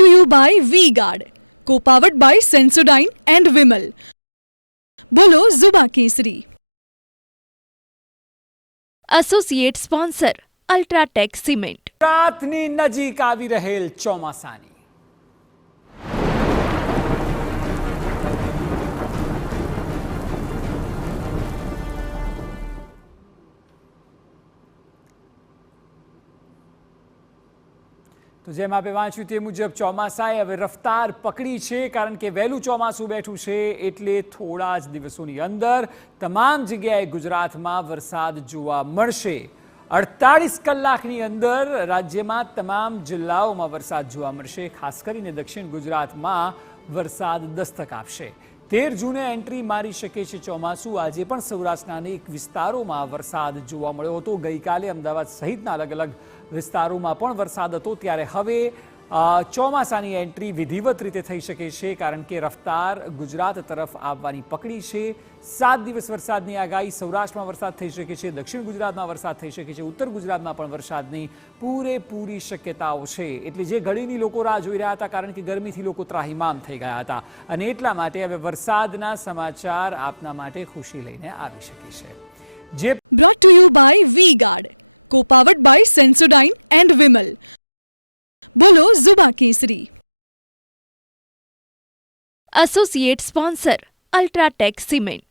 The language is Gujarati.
Powered by Vega. Powered by Sensodyne and Vimal. Grow ZFC. Associate sponsor UltraTech cement. ગુજરાતની નજીક આવી રહેલ ચોમાસાની તો જેમ આપણે વાંચ્યું તે મુજબ ચોમાસાએ હવે રફતાર પકડી છે, કારણ કે વહેલું ચોમાસું બેઠું છે એટલે થોડા જ દિવસોની અંદર તમામ જગ્યાએ ગુજરાતમાં વરસાદ જોવા મળશે. 48 કલાકની અંદર રાજ્યમાં તમામ જિલ્લાઓમાં વરસાદ જોવા મળશે. ખાસ કરીને દક્ષિણ ગુજરાતમાં વરસાદ દસ્તક આપશે. 13 જૂને એન્ટ્રી મારી શકે છે ચોમાસું. આજે પણ સૌરાષ્ટ્રના અનેક વિસ્તારોમાં વરસાદ જોવા મળ્યો હતો. ગઈકાલે અમદાવાદ સહિતના અલગ અલગ વિસ્તારોમાં પણ વરસાદ હતો. ત્યારે હવે ચોમાસાની એન્ટ્રી વિધિવત રીતે થઈ શકે છે, કારણ કે રફતાર ગુજરાત તરફ આવવાની પકડી છે. 7 દિવસ વરસાદની આગાહી. સૌરાષ્ટ્રમાં વરસાદ થઈ શકે છે, દક્ષિણ ગુજરાતમાં વરસાદ થઈ શકે છે, ઉત્તર ગુજરાતમાં પણ વરસાદની પૂરેપૂરી શક્યતાઓ છે. એટલે જે ઘડીની લોકો રાહ જોઈ રહ્યા હતા, કારણ કે ગરમીથી લોકો ત્રાહિમામ થઈ ગયા હતા, અને એટલા માટે હવે વરસાદના સમાચાર આપના માટે ખુશી લઈને આવી શકે છે. જે Powered by Vega. Powered by Sensodyne and Vimal. Grow ZFC. Associate sponsor UltraTech cement.